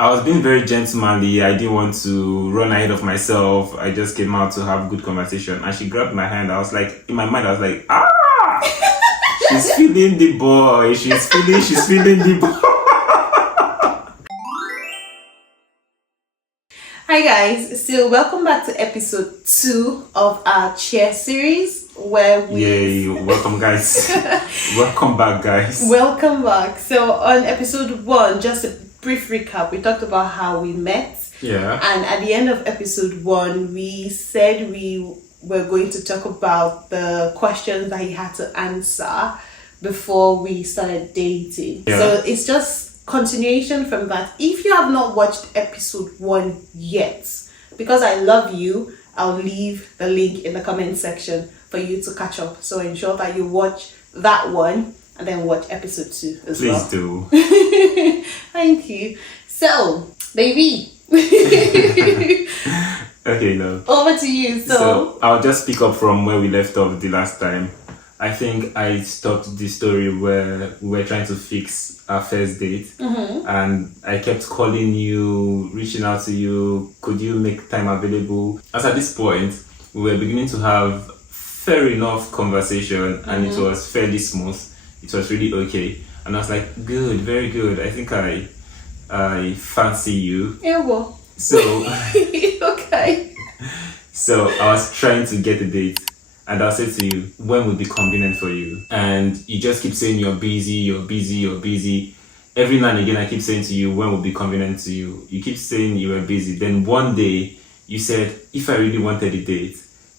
I was being very gentlemanly. I didn't want to run ahead of myself. I just came out to have good conversation. And she grabbed my hand. I was like, in my mind, I was like, she's feeling the boy. She's feeling the boy. Hi guys, so welcome back to episode 2 of our cheer series where we... Yay, welcome guys. Welcome back guys. Welcome back. So on episode 1, just a brief recap, we talked about how we met. Yeah. And at the end of episode 1, we said we were going to talk about the questions that he had to answer before we started dating. Yeah. So it's just continuation from that. If you have not watched episode 1 yet, because I love you, I'll leave the link in the comment section for you to catch up. So ensure that you watch that one and then watch episode 2 as well. Please do. Thank you. So, baby. Okay, no. Over to you. So I'll just pick up from where we left off the last time. I think I stopped the story where we were trying to fix our first date, and I kept calling you, reaching out to you. Could you make time available? As at this point, we were beginning to have fair enough conversation, and it was fairly smooth. It was really okay, and I was like, good, very good. I think I fancy you. Yeah, well. So okay. So I was trying to get a date. And I'll say to you, when would be convenient for you? And you just keep saying you're busy. Every now and again, I keep saying to you, when would be convenient to you? You keep saying you were busy. Then one day, you said, if I really wanted a date,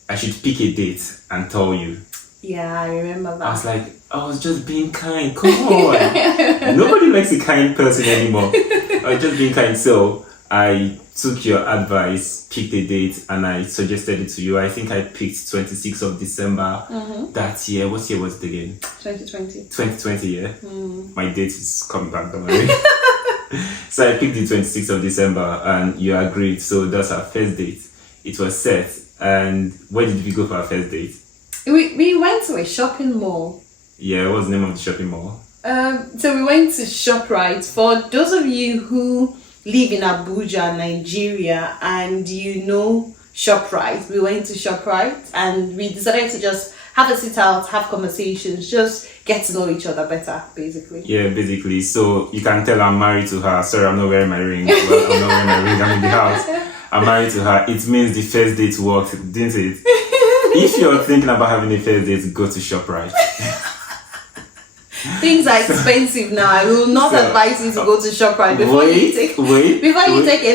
I should pick a date and tell you. Yeah, I remember that. I was like, I was just being kind. Come on. Nobody likes a kind person anymore. I was just being kind. So I took your advice, picked a date, and I suggested it to you. I think I picked 26th of December that year. What year was it again? 2020. 2020, yeah. My date is coming back, don't worry. So I picked the 26th of December, and you agreed. So that's our first date. It was set. And where did we go for our first date? We went to a shopping mall. Yeah, what's the name of the shopping mall? So we went to ShopRite. For those of you who live in Abuja, Nigeria, and you know ShopRite, we went to ShopRite and we decided to just have a sit out, have conversations, just get to know each other better, basically. Yeah, basically. So you can tell I'm married to her. Sorry, I'm not wearing my ring. Well, I'm not wearing my ring. I'm in the house. I'm married to her. It means the first date worked, didn't it? If you're thinking about having a first date, go to ShopRite. Things are expensive now. I will not advise you to go to ShopRite before you take a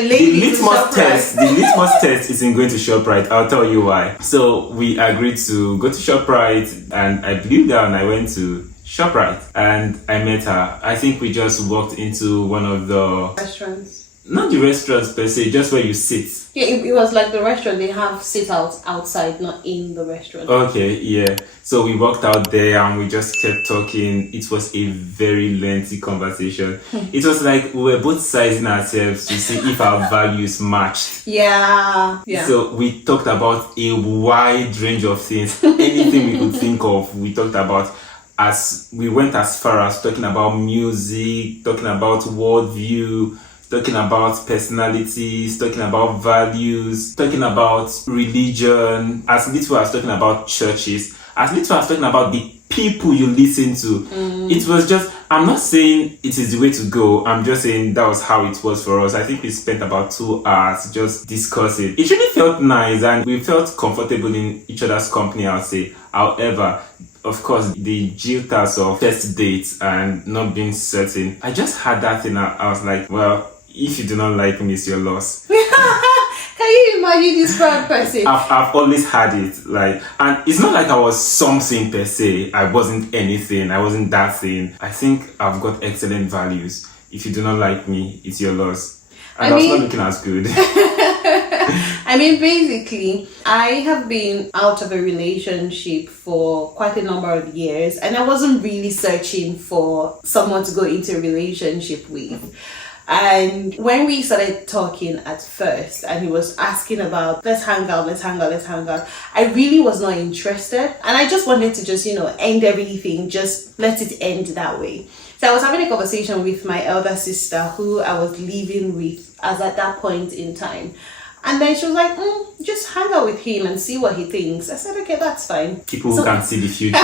lady to ShopRite. The litmus test isn't going to ShopRite. I'll tell you why. So we agreed to go to ShopRite, and I believed her, and I went to ShopRite, and I met her. I think we just walked into one of the restaurants. Not the restaurants per se, just where you sit. Yeah, it was like the restaurant. They have sit outs outside, not in the restaurant. Okay, yeah. So we walked out there and we just kept talking. It was a very lengthy conversation. It was like we were both sizing ourselves to see if our values matched. Yeah. So we talked about a wide range of things. Anything we could think of, we talked about. As we went as far as talking about music, talking about worldview, talking about personalities, talking about values, talking about religion, as little as talking about churches, as little as talking about the people you listen to. It was just, I'm not saying it is the way to go, I'm just saying that was how it was for us. I think we spent about 2 hours just discussing. It really felt nice and we felt comfortable in each other's company, I'll say. However, of course, the jitters of first dates and not being certain, I just had that thing. I was like, well, if you do not like me, it's your loss. Can you imagine this proud person? I've always had it, like, and it's not like I was something per se. I wasn't anything. I wasn't that thing. I think I've got excellent values. If you do not like me, it's your loss. And I was not looking as good. I mean, basically, I have been out of a relationship for quite a number of years, and I wasn't really searching for someone to go into a relationship with. And when we started talking at first, and he was asking about, let's hang out, I really was not interested. And I just wanted to just, end everything, just let it end that way. So I was having a conversation with my elder sister who I was living with as at that point in time. And then she was like, just hang out with him and see what he thinks. I said, okay, that's fine. People who can't see the future.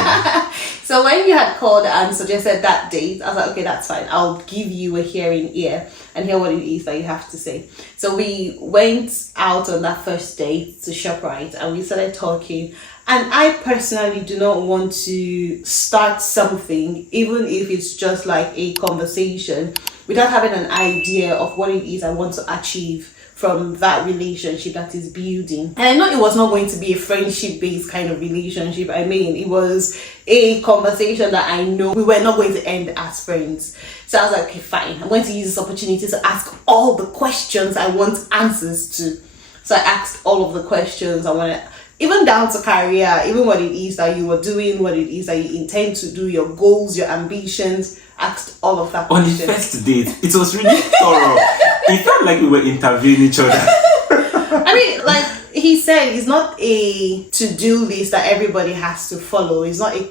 So when you had called and suggested that date, I was like, okay, that's fine. I'll give you a hearing ear and hear what it is that you have to say. So we went out on that first date to ShopRite and we started talking. And I personally do not want to start something, even if it's just like a conversation, without having an idea of what it is I want to achieve from that relationship that is building. And I know it was not going to be a friendship-based kind of relationship. I mean, it was a conversation that I know we were not going to end as friends. So I was like, okay, fine. I'm going to use this opportunity to ask all the questions I want answers to. So I asked all of the questions I wanted, even down to career, even what it is that you were doing, what it is that you intend to do, your goals, your ambitions. Asked all of that On questions. the first date, it was really thorough. It felt like we were interviewing each other. I mean, like he said, it's not a to-do list that everybody has to follow. It's not a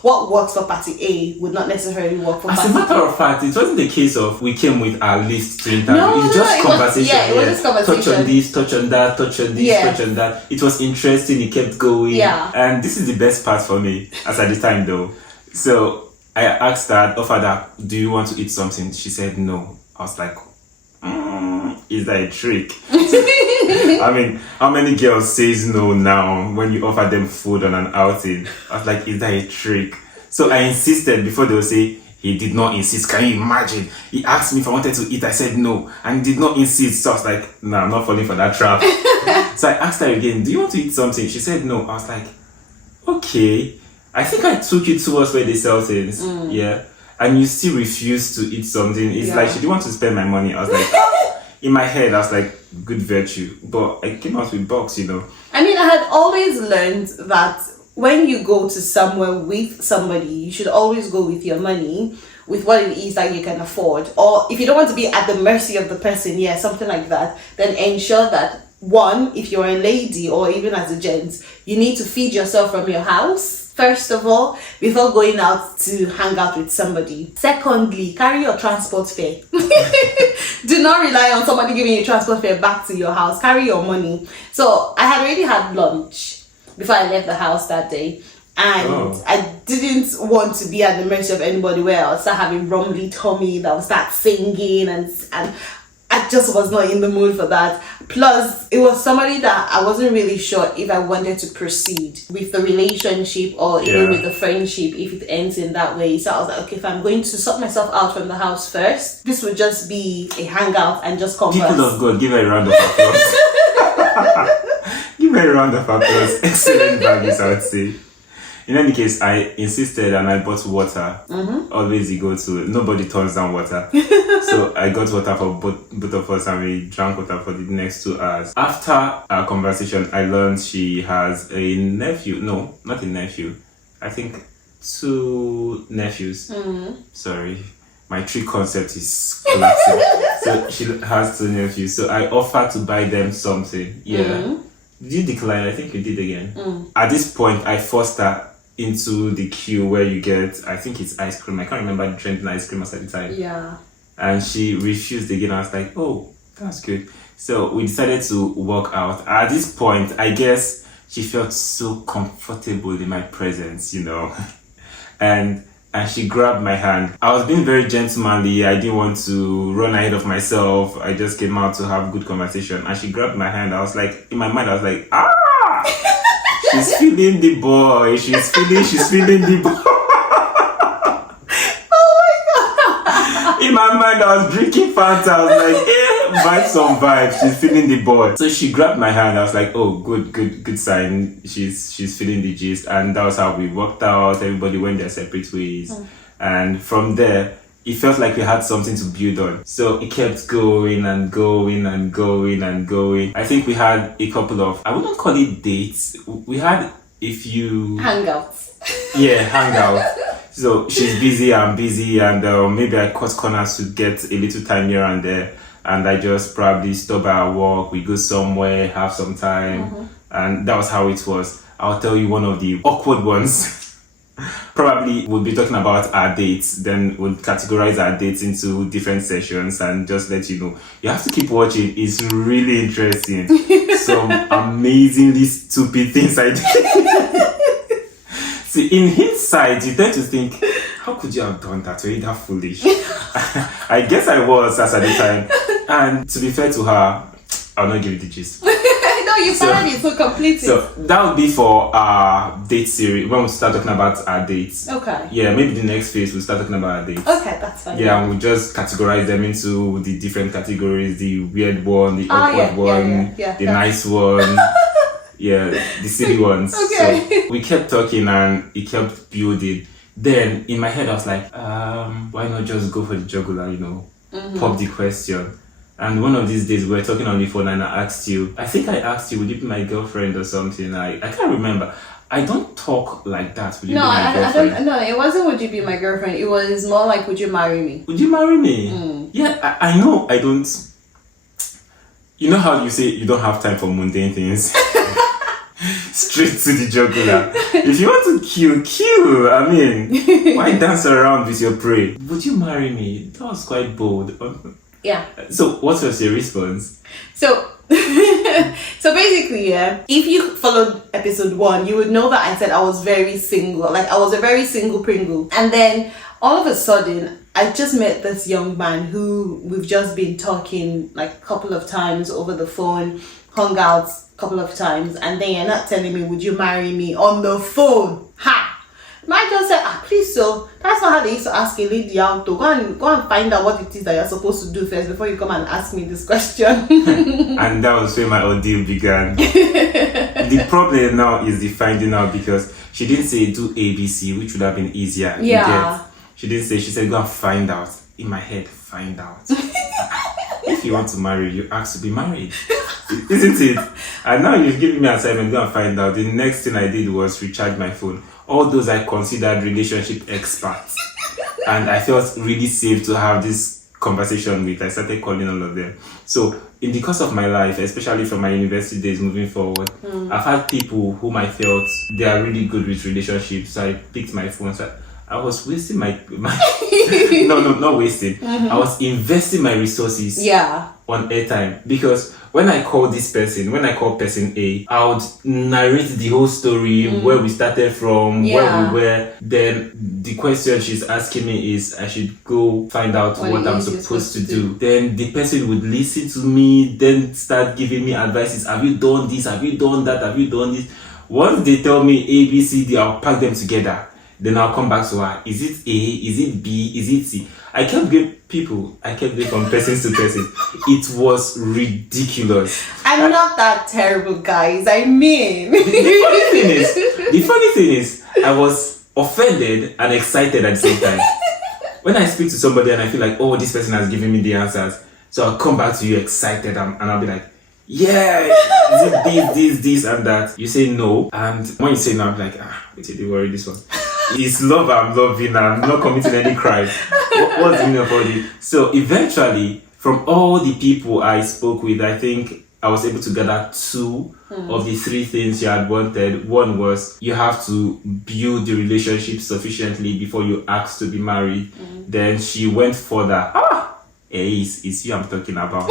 what works for party A would not necessarily work for As party a matter B. of fact, it wasn't the case of we came with our list to interview. No, It's no, just it was- conversation. yeah, it was just conversation. Touch on this, touch on that, touch on this, Yeah. touch on that. It was interesting. It kept going. Yeah. And this is the best part for me, as at the time though. So I asked her, offered her, do you want to eat something? She said no. I was like, is that a trick? I mean, how many girls says no now when you offer them food on an outing? I was like, is that a trick? So I insisted before they would say, he did not insist. Can you imagine? He asked me if I wanted to eat. I said no. And he did not insist. So I was like, no, I'm not falling for that trap. So I asked her again, do you want to eat something? She said no. I was like, okay. I think I took you towards where they sell things. Yeah. And you still refuse to eat something. It's like, she didn't want to spend my money. I was like, in my head, I was like, good virtue. But I came out with box, you know. I mean, I had always learned that when you go to somewhere with somebody, you should always go with your money, with what it is that you can afford. Or if you don't want to be at the mercy of the person, something like that, then ensure that, one, if you're a lady or even as a gent, you need to feed yourself from your house, first of all, before going out to hang out with somebody. Secondly, carry your transport fare. Do not rely on somebody giving you transport fare back to your house. Carry your money. So I had already had lunch before I left the house that day. And I didn't want to be at the mercy of anybody where I would start having rumbly tummy, that would start singing, and I just was not in the mood for that. Plus, it was somebody that I wasn't really sure if I wanted to proceed with the relationship or even with the friendship if it ends in that way. So I was like, okay, if I'm going to sort myself out from the house first, this would just be a hangout and just converse. People of God, give her a round of applause. Give her a round of applause. Excellent values, I would say. In any case, I insisted and I bought water. Always you go to, nobody turns down water. So I got water for both of us and we drank water for the next 2 hours. After our conversation, I learned she has a nephew. No, not a nephew. I think 2 nephews. Sorry, my tree concept is collapsing. So she has 2 nephews. So I offered to buy them something. Yeah. Did you decline? I think you did again. At this point, I forced her into the queue where you get, I think it's ice cream. I can't remember drinking ice cream at the time. Yeah. And she refused again. I was like, oh, that's good. So we decided to walk out. At this point, I guess she felt so comfortable in my presence, you know. And she grabbed my hand. I was being very gentlemanly. I didn't want to run ahead of myself. I just came out to have good conversation. And she grabbed my hand. I was like, in my mind, I was like, she's feeling the boy. She's feeling the boy. In my mind, I was drinking Fanta. I was like, vibes on vibes. She's feeling the boy. So she grabbed my hand. I was like, oh, good sign. She's feeling the gist. And that was how we walked out. Everybody went their separate ways. And from there, it felt like we had something to build on. So it kept going and going and going and going. I think we had a couple of, I wouldn't call it dates. We had a few... Hangouts. Yeah, hangout. So she's busy, I'm busy, and maybe I cut corners to get a little time here and there. And I just probably stop by our walk, we go somewhere, have some time. And that was how it was. I'll tell you one of the awkward ones. Probably we'll be talking about our dates, then we'll categorize our dates into different sessions and just let you know. You have to keep watching, it's really interesting. Some amazingly stupid things I did. See, in hindsight, you tend to think, how could you have done that? Were you that foolish? I guess I was as at the time. And to be fair to her, I'll not give you the gist. No, you found it, so complete it. So that would be for our date series when we start talking about our dates. Okay. Yeah, maybe the next phase we'll start talking about our dates. Okay, that's fine. Yeah, and we'll just categorize them into the different categories: the weird one, the awkward one, the nice one. Yeah, the silly ones. Okay. So we kept talking and it kept building. Then in my head I was like, why not just go for the jugular, pop the question. And one of these days we were talking on the phone and I asked you, I think I asked you, would you be my girlfriend or something? I can't remember. I don't talk like that. Would you be my girlfriend? I don't. No, it wasn't would you be my girlfriend. It was more like would you marry me? Would you marry me? Yeah, I know I don't. You know how you say you don't have time for mundane things? Straight to the jugular. If you want to kill. I mean, why dance around with your prey? Would you marry me? That was quite bold. Yeah. So what was your response? So basically, if you followed episode 1, you would know that I said I was very single. Like I was a very single Pringle. And then all of a sudden, I just met this young man who we've just been talking like a couple of times over the phone, hung out a couple of times, and then you're not telling me, would you marry me on the phone? Ha! My just said, please, so that's not how they used to ask a lady out to go and find out what it is that you're supposed to do first before you come and ask me this question. And that was where my ordeal began. The problem now is the finding out, because she didn't say do ABC, which would have been easier. Yeah. She didn't say, she said go and find out. In my head, find out. If you want to marry, you ask to be married. Isn't it? And now you've given me an assignment, go and find out. The next thing I did was recharge my phone. All those I considered relationship experts. And I felt really safe to have this conversation with. I started calling all of them. So in the course of my life, especially from my university days moving forward, I've had people whom I felt they are really good with relationships. So I picked my phone. So I was wasting my no, not wasting. I was investing my resources on airtime, because when I call this person, when I call person A, I would narrate the whole story, where we started from, where we were. Then the question she's asking me is I should go find out what I'm supposed to do. Then the person would listen to me, then start giving me advices. Have you done this? Have you done that? Have you done this? Once they tell me A, B, C, D, I'll pack them together. Then I'll come back to her. Is it A? Is it B? Is it C? I kept going from person to person. It was ridiculous. I'm not that terrible, guys. I mean, the funny thing is, I was offended and excited at the same time. When I speak to somebody and I feel like, oh, this person has given me the answers, so I'll come back to you excited and I'll be like, yeah, is it this, and that? You say no, and when you say no, I'm like, wait till they worry this one. It's love I'm loving, I'm not committing any crime. What's the meaning of all this? So eventually, from all the people I spoke with, I think I was able to gather 2 of the 3 things you had wanted. One was you have to build the relationship sufficiently before you ask to be married. Then she went further. It's you I'm talking about.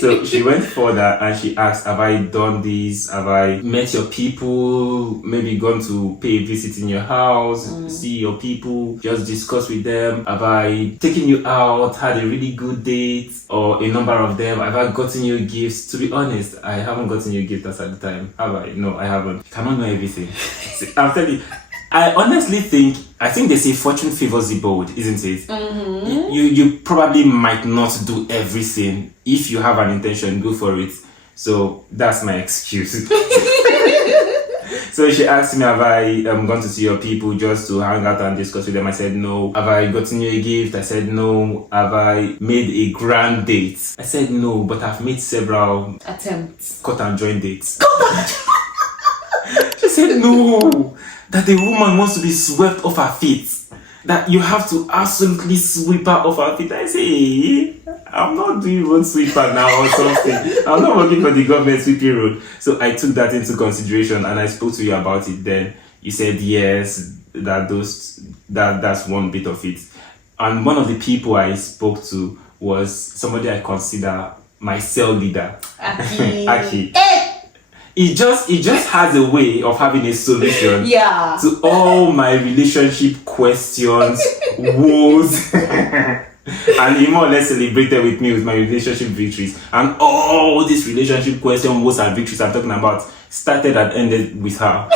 So she went further and she asked, have I done this? Have I met your people? Maybe gone to pay a visit in your house, see your people, just discuss with them? Have I taken you out, had a really good date, or a number of them? Have I gotten you gifts? To be honest, I haven't gotten you gifts at the time. Have I? No, I haven't. I cannot know everything. See, I'm telling you, I honestly think they say fortune favors the bold, isn't it? You probably might not do everything. If you have an intention, go for it. So that's my excuse. So she asked me, have I gone to see your people just to hang out and discuss with them? I said no. Have I gotten you a gift? I said no. Have I made a grand date? I said no, but I've made several attempts. Cut and join dates. She said no. That the woman wants to be swept off her feet. That you have to absolutely sweep her off her feet. I say, I'm not doing road sweeper now or something. I'm not working for the government sweeping road. So I took that into consideration and I spoke to you about it then. You said yes, that's one bit of it. And one of the people I spoke to was somebody I consider my cell leader. Aki. He just has a way of having a solution to all my relationship questions, woes. And he more or less celebrated with me with my relationship victories. And all these relationship questions, woes and victories I'm talking about started and ended with her.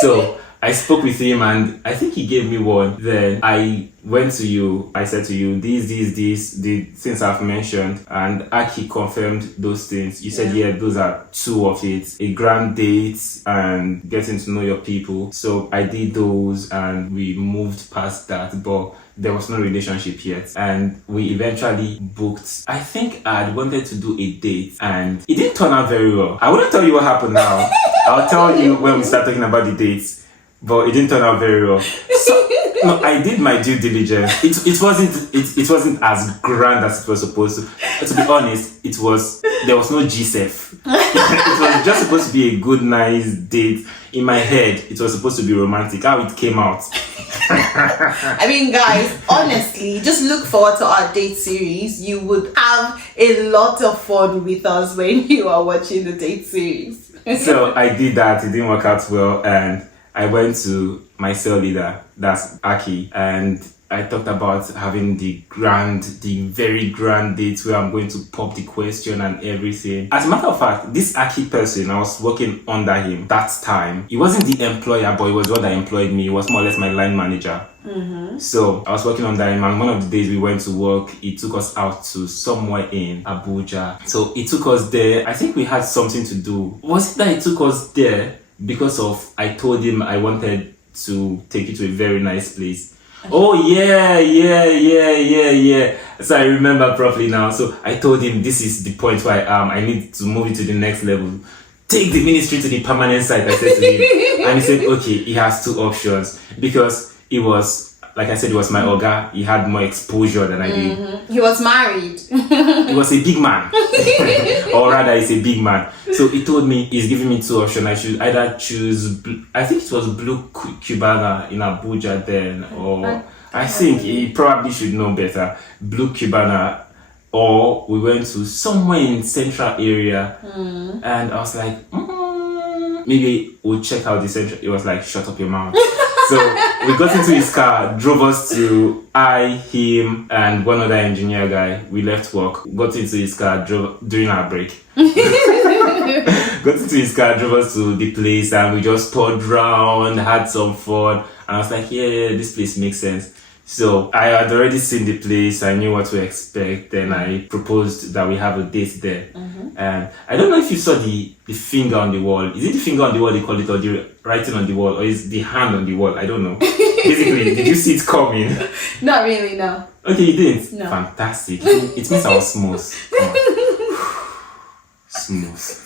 So I spoke with him and I think he gave me one. Then I went to you. I said to you, these, the things I've mentioned. And Aki confirmed those things. You said, yeah, those are two of it. A grand date and getting to know your people. So I did those and we moved past that. But there was no relationship yet. And we eventually booked. I think I wanted to do a date and it didn't turn out very well. I wouldn't tell you what happened now. I'll tell you when we start talking about the dates. But it didn't turn out very well. So no, I did my due diligence. It wasn't as grand as it was supposed to. But to be honest, there was no GSF. It was just supposed to be a good, nice date. In my head, it was supposed to be romantic. How it came out. I mean, guys, honestly, just look forward to our date series. You would have a lot of fun with us when you are watching the date series. So I did that. It didn't work out well, and I went to my cell leader, that's Aki, and I talked about having the very grand date where I'm going to pop the question and everything. As a matter of fact, this Aki person, I was working under him that time. He wasn't the employer, but he was what that employed me. He was more or less my line manager. So I was working under him, and one of the days we went to work, he took us out to somewhere in Abuja. So he took us there. I think we had something to do. Was it that he took us there because of I told him I wanted to take you to a very nice place? Oh yeah. So I remember properly now. So I told him this is the point where I am. I need to move it to the next level. Take the ministry to the permanent site, I said to him. And he said, okay, he has two options. Because he was, like I said, he was my Oga. He had more exposure than I did. He was married. He was a big man. Or rather, he's a big man. So he told me, he's giving me two options. I should either choose, I think it was Blue Cubana in Abuja then, or I think he probably should know better. Blue Cubana, or we went to somewhere in central area. And I was like, maybe we'll check out the central. It was like, shut up your mouth. So we got into his car, drove us to him, and one other engineer guy. We left work, got into his car, drove during our break. Got into his car, drove us to the place, and we just toured around, had some fun. And I was like, yeah, this place makes sense. So I had already seen the place, I knew what to expect, then I proposed that we have a date there. And I don't know if you saw the finger on the wall. Is it the finger on the wall they call it, or the writing on the wall, or is the hand on the wall? I don't know. Basically, did you see it coming? Not really, no. Okay, you didn't? No. Fantastic. It means I was smooth. Come on. Smooth.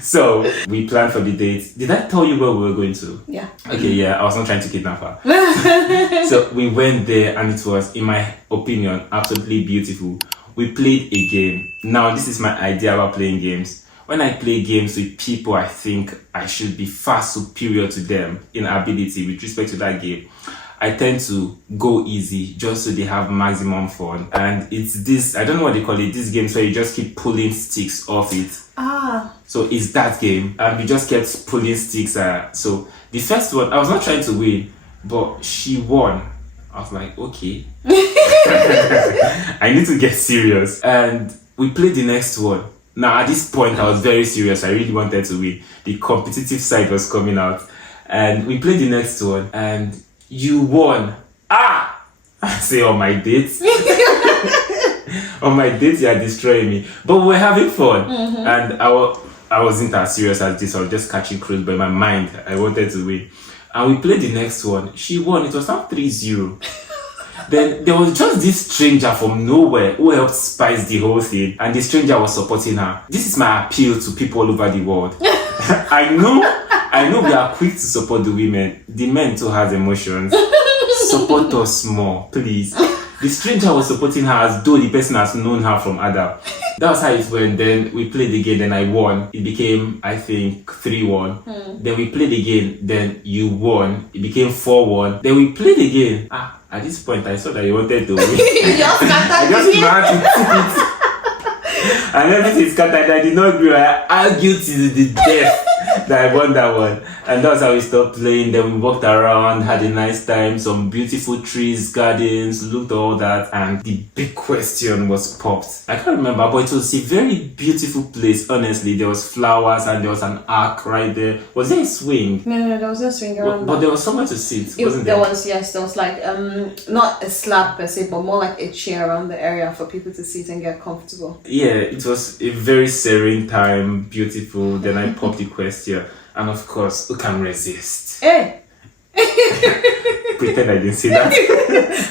So we planned for the date. Did I tell you where we were going to? Yeah. Okay, yeah, I was not trying to kidnap her. So we went there and it was, in my opinion, absolutely beautiful. We played a game. Now, this is my idea about playing games. When I play games with people, I think I should be far superior to them in ability with respect to that game. I tend to go easy just so they have maximum fun. And it's this, I don't know what they call it, these games where you just keep pulling sticks off it. So it's that game. And we just kept pulling sticks. So the first one, I was not trying to win, but she won. I was like, okay. I need to get serious. And we played the next one. Now, at this point, I was very serious. I really wanted to win. The competitive side was coming out. And we played the next one. And you won. I say, on my dates. On my dates, you are destroying me. But we were having fun. And I wasn't as serious as this. I was just catching cruise. But in my mind, I wanted to win. And we played the next one. She won. It was now 3-0. Then there was just this stranger from nowhere who helped spice the whole thing. And the stranger was supporting her. This is my appeal to people all over the world. I know we are quick to support the women. The men too has emotions. Support us more, please. The stranger was supporting her as though the person has known her from Adam. That was how it went. Then we played again, then I won. It became, I think, 3-1. Then we played again, then you won. It became 4-1. Then we played again. At this point, I saw that you wanted to win. I just managed to tip it. And everything scattered. I did not agree. I argued to the death that I won that one. And that's how we stopped playing. Then we walked around, had a nice time, some beautiful trees, gardens, looked at all that. And the big question was popped. I can't remember, but it was a very beautiful place, honestly. There was flowers and there was an arc right there. Was there a swing? No, there was no swing around. But there was somewhere to sit, wasn't there? There was like, not a slab per se, but more like a chair around the area for people to sit and get comfortable. Yeah, it was a very serene time, beautiful. Then I popped the question. And of course, who can resist? Hey! Pretend I didn't see that.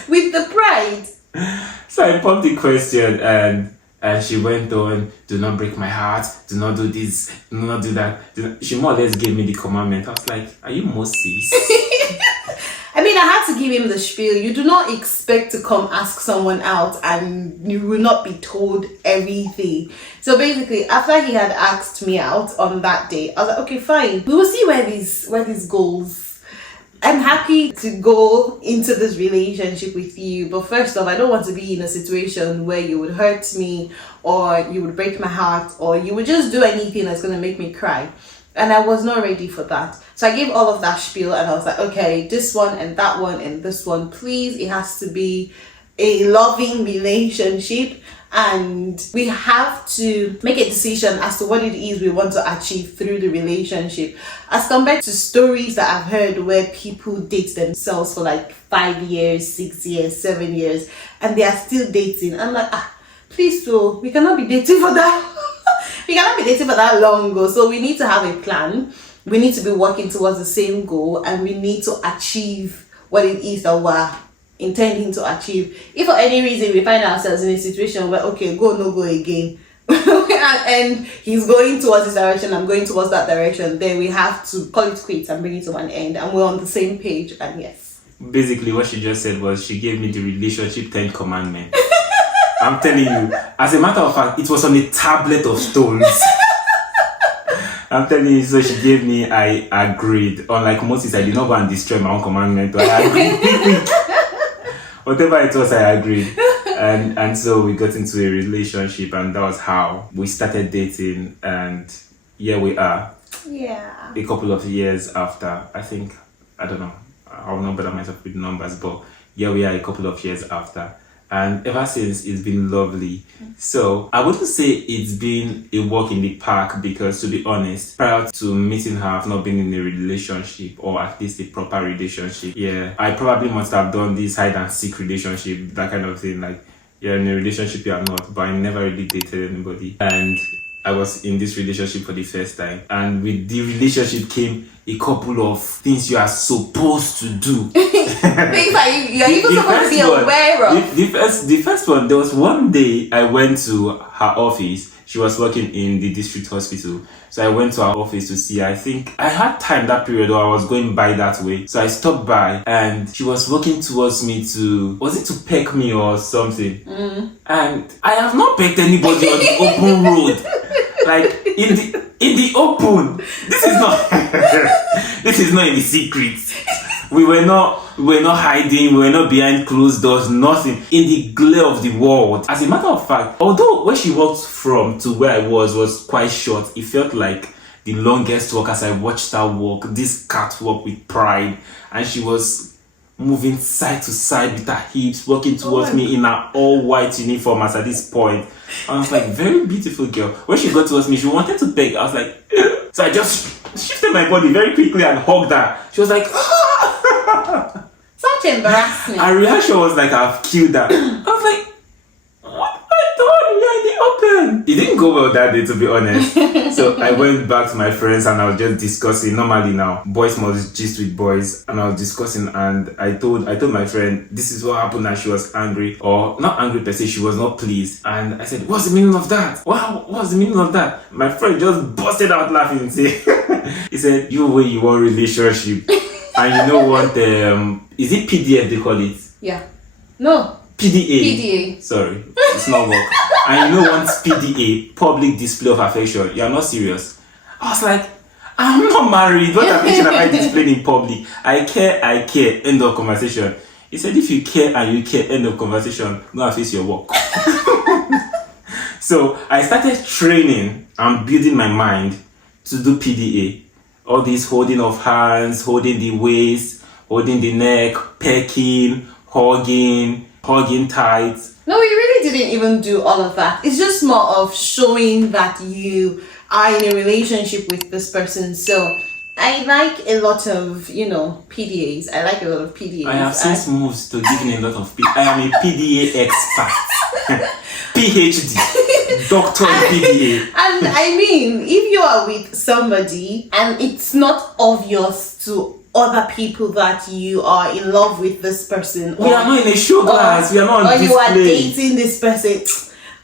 With the pride. So I popped the question and she went on, do not break my heart, do not do this, do not do that. She more or less gave me the commandment. I was like, are you Moses? I mean, I had to give him the spiel. You do not expect to come ask someone out and you will not be told everything. So basically, after he had asked me out on that day, I was like, okay, fine. We will see where these goes. I'm happy to go into this relationship with you. But first off, I don't want to be in a situation where you would hurt me or you would break my heart or you would just do anything that's going to make me cry. And I was not ready for that. So I gave all of that spiel and I was like, okay, this one and that one and this one, please. It has to be a loving relationship. And we have to make a decision as to what it is we want to achieve through the relationship. As compared to stories that I've heard where people date themselves for like 5 years, 6 years, 7 years, and they are still dating. I'm like, please, so we cannot be dating for that. We cannot be dating for that long ago. So we need to have a plan. We need to be working towards the same goal and we need to achieve what it is that we're intending to achieve. If for any reason we find ourselves in a situation where, okay, go, no go again, and he's going towards this direction, I'm going towards that direction, then we have to call it quits and bring it to an end and we're on the same page. And yes. Basically, what she just said was she gave me the relationship 10 commandments. I'm telling you, as a matter of fact, it was on a tablet of stones. I'm telling you, so she gave me, I agreed. Unlike Moses, I did not go and destroy my own commandment, but I agreed. Whatever it was, I agreed. And so we got into a relationship and that was how we started dating and here we are. Yeah. A couple of years after, I think, I don't know, I'll not bother myself with numbers, but here we are a couple of years after. And ever since, it's been lovely. So I wouldn't say it's been a walk in the park because, to be honest, prior to meeting her, I've not been in a relationship or at least a proper relationship. Yeah, I probably must have done this hide and seek relationship, that kind of thing. Like, you're in a relationship, you're not, but I never really dated anybody. And I was in this relationship for the first time. And with the relationship came a couple of things you are supposed to do. Things that you're even supposed to be aware of. The first one, there was one day I went to her office. She was working in the district hospital. So I went to her office to see her. I think I had time that period or I was going by that way. So I stopped by and she was walking towards me was it to peck me or something? And I have not pecked anybody on the open road. Like in the open. This is not in the secret. We were not hiding, we were not behind closed doors, nothing. In the glare of the world. As a matter of fact, although where she walked from to where I was quite short, it felt like the longest walk as I watched her walk, this catwalk with pride. And she was moving side to side with her hips, walking towards me in her all-white uniform as at this point. I was like, very beautiful girl. When she got towards me, she wanted to beg. I was like, so I just shifted my body very quickly and hugged her. She was like, Such embarrassment. Her reaction was like, I've killed her. I was like, what have I done? You're in the open. It didn't go well that day, to be honest. So I went back to my friends and I was just discussing. Normally now, boys must gist with boys. And I was discussing and I told my friend, this is what happened, and she was angry. Or not angry per se, she was not pleased. And I said, what's the meaning of that? Wow, what's the meaning of that? My friend just busted out laughing and said, he said, you way you want relationship. And you know what, is it PDF they call it? Yeah. No. PDA. PDA. Sorry, it's not work. And you know what PDA, public display of affection. You are not serious. I was like, I'm not married. What affection am I displaying in public? I care. End of conversation. He said, if you care and you care, end of conversation, go and face your work. So I started training and building my mind to do PDA. All this holding of hands, holding the waist, holding the neck, pecking, hugging tight. No, we really didn't even do all of that. It's just more of showing that you are in a relationship with this person. So I like a lot of, PDAs. I like a lot of PDAs. I have since moved to giving a lot of I am a PDA expert. PhD. Doctor in PDA. And I mean, if you are with somebody and it's not obvious to other people that you are in love with this person, we are not in a show, guys. We are not on or display. you are dating this person,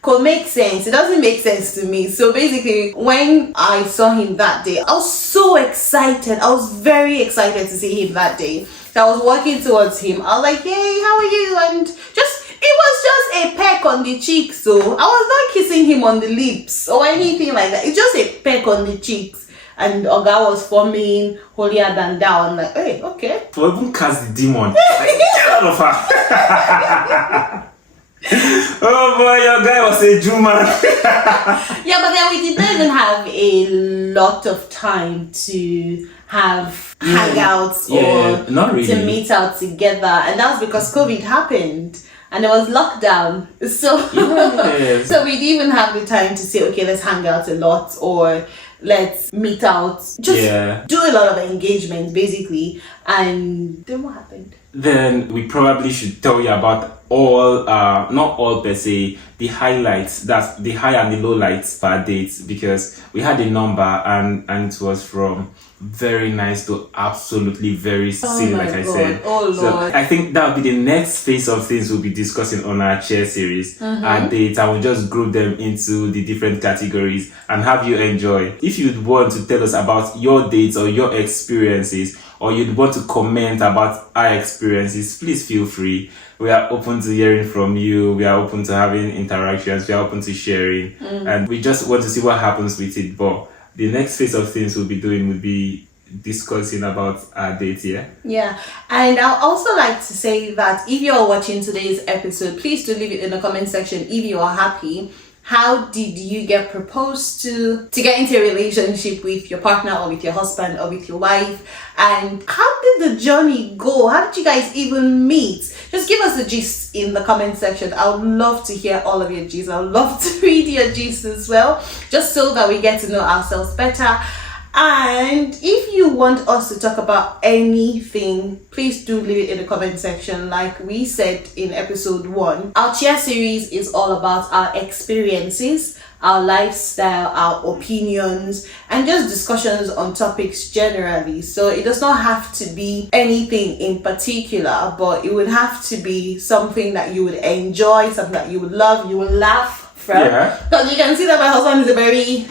could make sense. It doesn't make sense to me. So basically, when I saw him that day, I was so excited. I was very excited to see him that day. So I was walking towards him. I was like, hey, how are you? And it was just a peck on the cheek. So I was not kissing him on the lips or anything like that. It's just a peck on the cheeks. And Oga was forming holier than thou. I'm like, hey, okay. For even cast the demon. Like, get out of her. Oh boy, your guy was a Jew man. Yeah, but then we did not even have a lot of time to have hangouts or not really. to meet out together. And that was because COVID happened. And there was lockdown. So, Yes. so we didn't even have the time to say, okay, let's hang out a lot or let's meet out. Just do a lot of engagement, basically. And then what happened? Then we probably should tell you about all, not all per se, the highlights, that's the high and the low lights per date, because we had a number and it was from very nice to absolutely very silly, like I said. Oh Lord. So I think that will be the next phase of things we'll be discussing on our chair series. Our dates, and we'll just group them into the different categories and have you enjoy. If you'd want to tell us about your dates or your experiences, or you'd want to comment about our experiences, please feel free. We are open to hearing from you. We are open to having interactions. We are open to sharing. And we just want to see what happens with it. But the next phase of things we'll be doing will be discussing about our date, Yeah, and I'd also like to say that if you're watching today's episode, please do leave it in the comment section if you are happy. How did you get proposed to get into a relationship with your partner or with your husband or with your wife? And how did the journey go? How did you guys even meet? Just give us the gist in the comment section. I would love to hear all of your gist. I would love to read your gist as well, just so that we get to know ourselves better. And if you want us to talk about anything, please do leave it in the comment section. Like we said in episode 1, our cheer series is all about our experiences, our lifestyle, our opinions, and just discussions on topics generally. So it does not have to be anything in particular, but it would have to be something that you would enjoy, something that you would love, you would laugh from. Because you can see that my husband is a very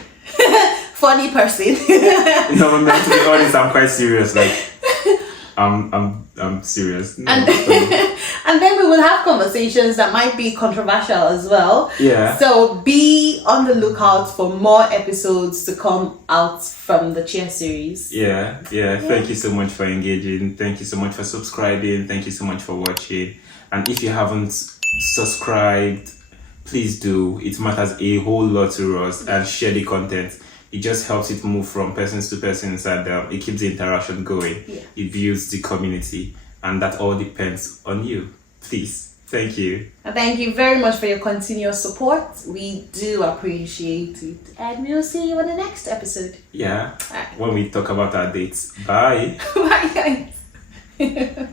funny person. No, to be honest, I'm quite serious. Like, I'm serious. No, and then we will have conversations that might be controversial as well. Yeah. So be on the lookout for more episodes to come out from the cheer series. Yeah. Thank you so much for engaging. Thank you so much for subscribing. Thank you so much for watching. And if you haven't subscribed, please do. It matters a whole lot to us. And share the content. It just helps it move from persons to persons, and it keeps the interaction going. Yeah. It builds the community, and that all depends on you. Please. Thank you. And thank you very much for your continuous support. We do appreciate it. And we will see you on the next episode. Yeah. All right. When we talk about our dates. Bye. Bye, guys.